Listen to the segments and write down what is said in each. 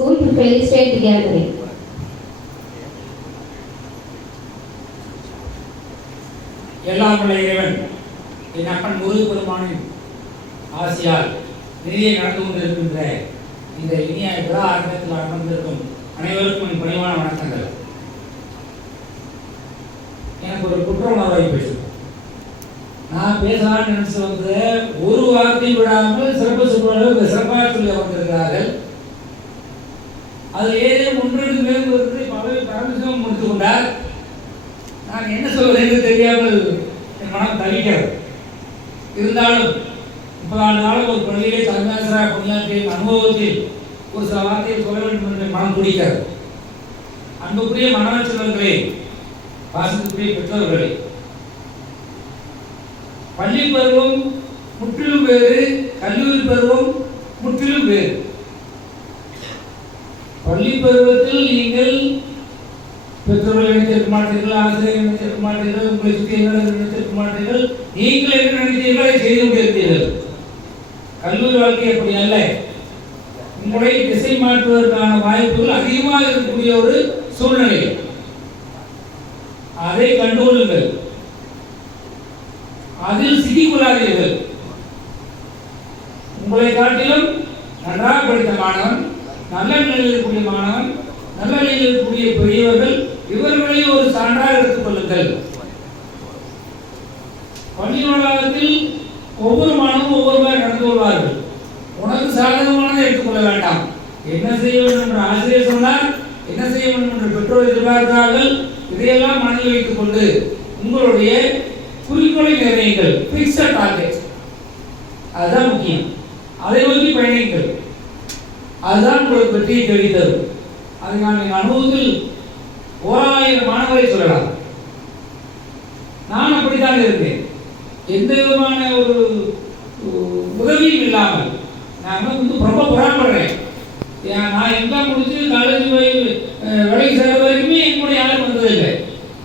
school to felicitate the gathering. எல்லாம் வல்ல இறைவன் என் அப்பன் முருகப்பெருமானின் ஆசியால் நிறைய நடந்து கொண்டிருக்கின்ற இந்த இனிய விழா அரங்கத்தில் அமர்ந்திருக்கும் அனைவருக்கும் என் பணிவான வணக்கங்கள். எனக்கு ஒரு குற்ற உணர்வை பேசும். நான் பேசலாம்னு நினைச்சு வந்து ஒரு வார்த்தை விடாமல் சிறப்பு சொல்வதற்கு சிறப்பாக சொல்லி அமர்ந்திருக்கிறார்கள். அதில் ஏதேனும் ஒன்றுக்கு மேல் வந்து பரமசிவம் முடித்து கொண்டார். நான் என்ன சொல்வது என்று தெரியாமல் என் மனம் தவிக்கிறது. இருந்தாலும் 30 ஆண்டு காலம் ஒரு பள்ளியிலே தலைமையாசிரியராக பணியாற்றிய அனுபவத்தில் ஒரு சில வார்த்தையை சொல்ல வேண்டும் என்று மனம் துடிக்கிறது. அன்புக்குரிய மாணவ செல்வங்களே, பாசத்துக்குரிய பெற்றோர்களே, பள்ளி பருவம் முற்றிலும் வேறு, கல்லூரி பருவம் முற்றிலும் வேறு. பள்ளி பருவத்தில் நீங்கள் பெற்றோர்கள் நினைத்திருக்க மாட்டீர்கள், ஆசிரியர்கள் நினைத்திருக்க மாட்டீர்கள், உங்களை சுற்றி நினைத்திருக்க மாட்டீர்கள். நீங்கள் என்ன நினைத்தீர்களோ அதை செய்து கொண்டிருக்கிறீர்கள். கல்லூரி வாழ்க்கை அப்படி அல்ல. உங்களை திசை மாற்றுவதற்கான வாய்ப்புகள் அதிகமாக இருக்கக்கூடிய ஒரு சூழ்நிலை. அதை கண்டுகொள்ளுங்கள், அதில் சிக்கிக்கொள்ளாதீர்கள். உங்களை காட்டிலும் நன்றாக படித்த மாணவன், நல்ல நிலையில் இருக்கக்கூடிய மாணவன், நல்ல நிலையில் இருக்கக்கூடிய பெரியவர்கள், இவர்களை ஒரு சான்றாக எடுத்துக் கொள்ளுங்கள். பள்ளி வளாகத்தில் ஒவ்வொரு மாணவனும் ஒவ்வொரு மாதிரி நடந்து கொள்வார்கள். உனக்கு சாதகமானதை எடுத்துக்கொள்ள வேண்டாம். என்ன செய்ய வேண்டும் என்று ஆசிரியர் சொன்னார், என்ன செய்ய வேண்டும் என்று பெற்றோர் எதிர்பார்க்கிறார்கள். இதையெல்லாம் மனதில் வைத்துக் கொண்டு உங்களுடைய குறிக்கோளை நிர்ணயிங்கள். பிக்ஸட் டார்கெட், அதுதான் முக்கியம். அதை நோக்கி பயணிங்கள். அதுதான் உங்களுக்கு வெற்றியை தேடித்தரும். அதை நான் என் அனுபவத்தில் 1000 மாணவரை சொல்லலாம். நான் அப்படித்தான் இருந்தேன். எந்த விதமான ஒரு உதவியும் இல்லாமல் நான் வந்து ரொம்ப புறாப்படுறேன். நான் எல்லாம் முடிச்சு காலேஜ் வேலைக்கு சேர்ற வரைக்குமே என்னுடைய யாரும் வந்ததில்லை.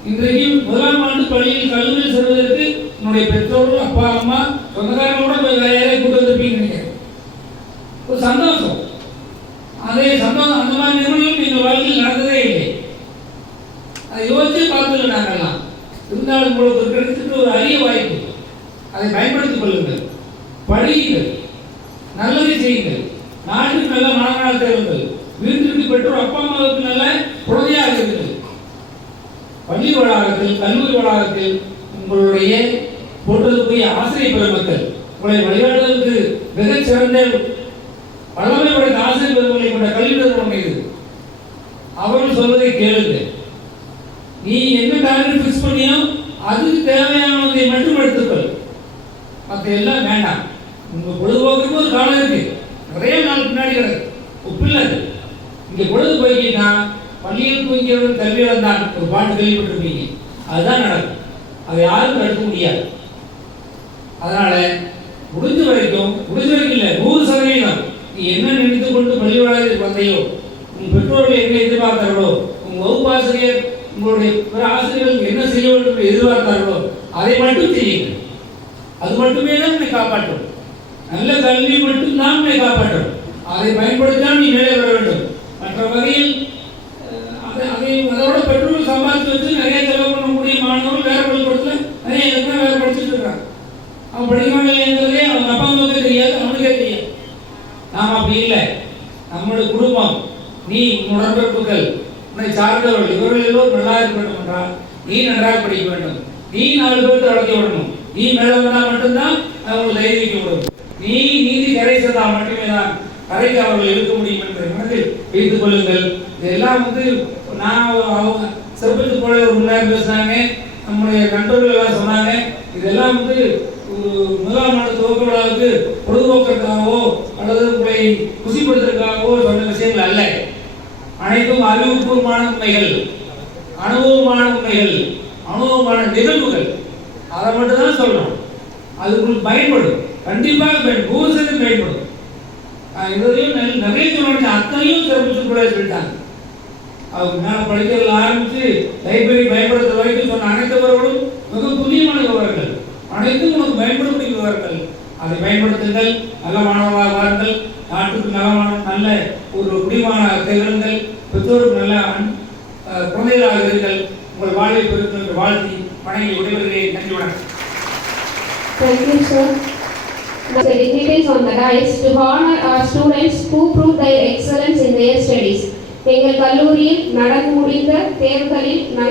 இன்றைக்கு 1ஆம் ஆண்டு பள்ளியில் கல்லூரியில் செல்வதற்கு என்னுடைய பெற்றோர்கள், அப்பா அம்மா, சொந்தக்காரங்களோட வேலையை கூட்டு வந்திருப்பீங்கன்னு நினைக்கிறேன். ஒரு சந்தோஷம். அதே சந்தோஷம் அந்த மாதிரி நிகழ்வுகளும் எங்கள் வாழ்க்கையில் நடந்ததே இல்லை. அதை யோசிச்சு பார்த்ததில்லை நாங்கள்லாம். இருந்தாலும் உங்களுக்கு கிடைச்சிட்டு ஒரு அரிய வாய்ப்பு. அதை பயன்படுத்திக் கொள்ளுங்கள், படியுங்கள், நல்லதை செய்யுங்கள், நாட்டுக்கு நல்ல மாணவனாக தேர்வுங்கள், வீட்டிற்கு பெற்றோர் அப்பா அம்மாவுக்கு நல்ல குழந்தையாக இருங்கள். பள்ளி வளாகத்தில், கல்லூரி வளாகத்தில் உங்களுடைய போன்றதுக்குரிய ஆசிரியர் பெருமக்கள் உங்களை வழிகாட்டுவதற்கு மிகச் சிறந்த வல்லமை படைத்த ஆசிரியர் பெருமக்களை கொண்ட கல்வி நிறுவனம் இது. அவர்கள் சொல்வதை கேளுங்கள். நீ என்ன டார்கெட் ஃபிக்ஸ் பண்ணியோ அதுக்கு தேவையானதை மட்டும் எடுத்துக்கொள். மற்ற எல்லாம் வேண்டாம். உங்க பொழுதுபோக்குக்கு ஒரு காலம் இருக்கு, நிறைய நாள் பின்னாடி கிடக்கு, ஒப்பில்லாது. இங்க பொழுது போய்க்கிட்டா பள்ளியில் தூங்கியவர்கள் கல்வியிடம் தான் ஒரு பாட்டு கேள்விப்பட்டிருப்பீங்க. அதுதான் நடக்கும். அதை யாரும் தடுக்க முடியாது. அதனால முடிஞ்ச வரைக்கும் இல்லை, 100% நீ என்ன நினைத்து கொண்டு பள்ளி வளாகத்தில் வந்தையோ, உங்கள் பெற்றோர்கள் என்ன எதிர்பார்த்தார்களோ, உங்கள் வகுப்பாசிரியர், உங்களுடைய பிற ஆசிரியர்கள் என்ன செய்ய வேண்டும் என்று எதிர்பார்த்தார்களோ அதை மட்டும் செய்யுங்கள். அது மட்டுமே தான் உன்னை காப்பாற்றும். நல்ல கல்வி மட்டும்தான் உன்னை காப்பாற்றும். அதை பயன்படுத்தால் நீ மேலே வர வேண்டும். மற்ற வகையில் அதோட பெற்றோர்கள் சம்பாதித்து வச்சு நிறைய செலவு பண்ண முடியும். மாணவர்கள் வேற பள்ளிக்கூடத்தில் நிறைய இடத்துல வேற படிச்சுட்டு இருக்காங்க. அவன் படிக்கிறாங்க இல்லைங்கிறதே அவங்க அப்பா அம்மாவுக்கே தெரியாது, அவனுக்கே தெரியாது. நாம் அப்படி இல்லை. நம்மளுடைய குடும்பம், நீ, உடன்பிறப்புகள், உன்னை சார்ந்தவர்கள், இவர்கள் எல்லோரும் நல்லா இருக்க வேண்டும் என்றால் நீ நன்றாக படிக்க வேண்டும். நீ 4 பேருக்கு வளர்க்க விடணும். நீ மேலே வந்தால் மட்டும்தான் அவங்களை தைரிக்க விடும். நீ நீதி கரை சேர்ந்தால் மட்டுமே தான் கரைக்கு அவர்கள் இருக்க முடியும் என்ற மனதில் வைத்துக் கொள்ளுங்கள். இதெல்லாம் வந்து நான் அவங்க சிறப்பித்து போல ஒரு முன்னாடி பேசினாங்க, நம்முடைய நண்பர்கள் எல்லாம் சொன்னாங்க. இதெல்லாம் வந்து 1ஆம் ஆண்டு துவக்க விழாவுக்கு பொழுதுபோக்கிறதுக்காகவோ அல்லது உங்களை குசிப்படுத்துறதுக்காகவோ சொன்ன விஷயங்கள் அல்ல. அனைத்தும் அறிவுபூர்வமான உண்மைகள், அனுபவமான உண்மைகள், அனுபவமான நிகழ்வுகள். அதை மட்டும் தான் சொல்லணும். அது உங்களுக்கு பயன்படும், கண்டிப்பாக பயன்படும், 100% பயன்படும். இதுவரையும் நிறைய சொல்ல அத்தனையும் சிறப்பு சொல்லிட்டாங்க. அவங்க மேலே படிக்கிறது ஆரம்பித்து லைப்ரரி பயன்படுத்துகிற வரைக்கும் சொன்ன அனைத்து விவரங்களும் மிக துல்லியமான விவரங்கள், அனைத்தும் உனக்கு பயன்படக்கூடிய விவரங்கள். அதை பயன்படுத்துங்கள். நல்ல மாணவர்களாக வாருங்கள். நாட்டுக்கு நல்ல ஒரு குடிமகனாக திகழுங்கள், பெற்றோருக்கு நல்ல குழந்தைகளாக இருங்கள், உங்கள் வாழ்வை பெருக்கும் என்று வாழ்த்தி வணங்கி விடைபெறுகிறேன். நன்றி, வணக்கம். Thank you, sir. The dignitaries on the dais to honor our students who proved their excellence in their studies. எங்கள் கல்லூரியில் நடந்து முடிந்த தேர்வுகளில்